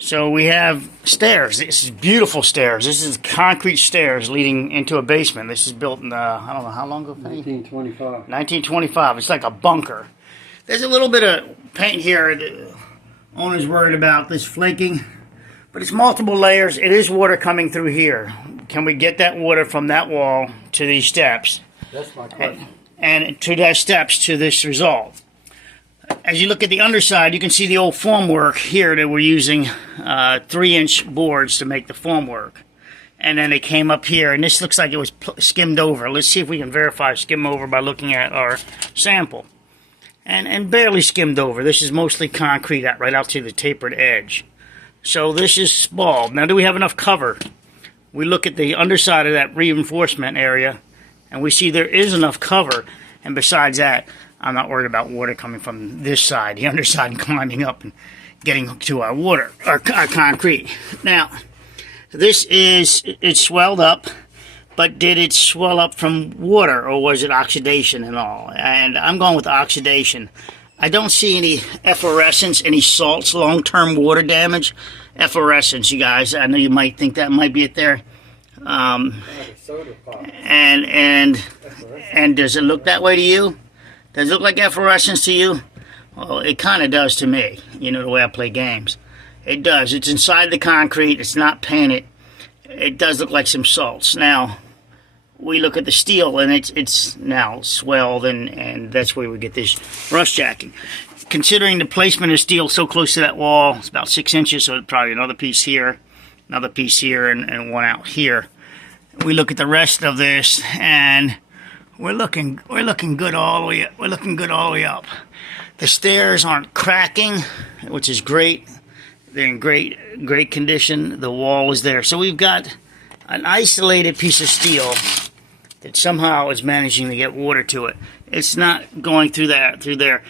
So we have stairs. This is beautiful stairs. This is concrete stairs leading into a basement. This is built in, I don't know how long ago, Penny? 1925. 1925. It's like a bunker. There's a little bit of paint here. The owner's worried about this flaking, but it's multiple layers. It is water coming through here. Can we get that water from that wall to these steps? That's my question. And to those steps to this result. As you look at the underside, you can see the old formwork here that we're using 3-inch boards to make the formwork. And then they came up here, and this looks like it was skimmed over. Let's see if we can verify skim over by looking at our sample. And barely skimmed over. This is mostly concrete right out to the tapered edge. So this is small. Now, do we have enough cover? We look at the underside of that reinforcement area, and we see there is enough cover. And besides that, I'm not worried about water coming from this side, the underside, and climbing up and getting to our water, our concrete. Now, it's swelled up, but did it swell up from water, or was it oxidation and all? And I'm going with oxidation. I don't see any efflorescence, any salts, long-term water damage. Efflorescence, you guys. I know you might think that might be it there. And does it look that way to you? Does it look like efflorescence to you? Well, it kind of does to me. You know the way I play games. It does. It's inside the concrete. It's not painted. It does look like some salts. Now, we look at the steel, and it's now swelled, and that's where we get this rust jacking. Considering the placement of steel so close to that wall, it's about 6 inches, so probably another piece here, and one out here. We look at the rest of this, and we're looking good all the way up. We're looking good all the way up. The stairs aren't cracking, which is great. They're in great condition. The wall is there. So we've got an isolated piece of steel that somehow is managing to get water to it. It's not going through there.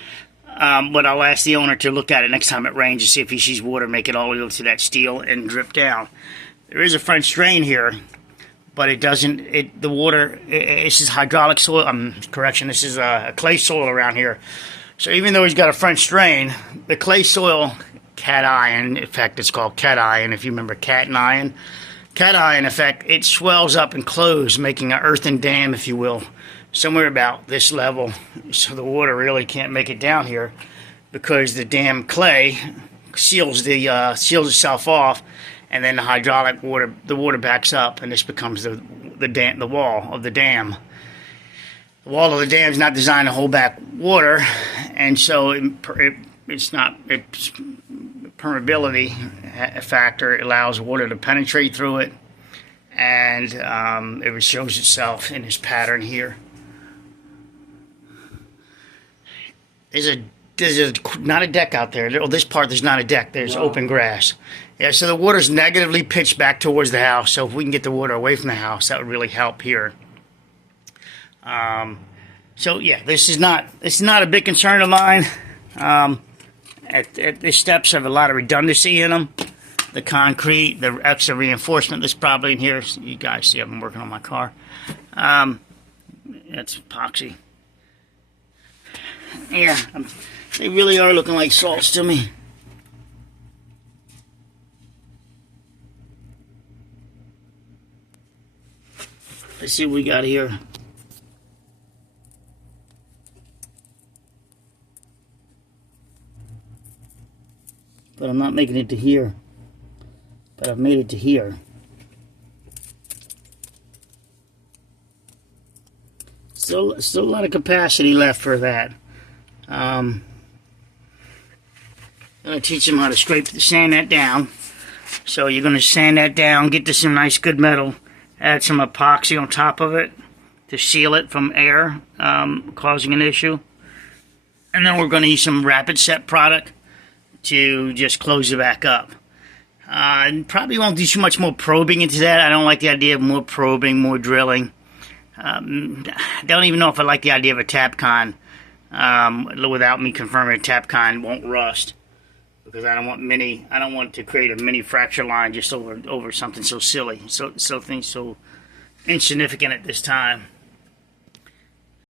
But I'll ask the owner to look at it next time it rains to see if he sees water make it all the way up to that steel and drip down. There is a French drain here, but it doesn't. The water. This is hydraulic soil. This is a clay soil around here. So even though he's got a French drain, the clay soil, cation, in fact, it's called cation. If you remember cat and iron, cation effect, it swells up and closes, making an earthen dam, if you will, somewhere about this level. So the water really can't make it down here because the dam clay seals itself off, and then the hydraulic water, the water backs up, and this becomes the wall of the dam. The wall of the dam is not designed to hold back water, and so its permeability factor allows water to penetrate through it, and it shows itself in this pattern here. There's not a deck out there. Oh, this part there's not a deck. There's open grass. Yeah, so the water's negatively pitched back towards the house. So if we can get the water away from the house, that would really help here. So yeah, this is not a big concern of mine. The steps have a lot of redundancy in them. The concrete, the extra reinforcement that's probably in here. You guys see I've been working on my car. That's epoxy. Yeah, they really are looking like salts to me. Let's see what we got here. But I'm not making it to here. But I've made it to here. Still a lot of capacity left for that. I'm going to teach them how to sand that down. So you're going to sand that down, get to some nice good metal, add some epoxy on top of it to seal it from air causing an issue. And then we're going to use some rapid set product to just close it back up. And probably won't do too much more probing into that. I don't like the idea of more probing, more drilling. I don't even know if I like the idea of a Tapcon without me confirming a Tapcon won't rust, because I don't want to create a mini fracture line just over something so silly, so insignificant at this time.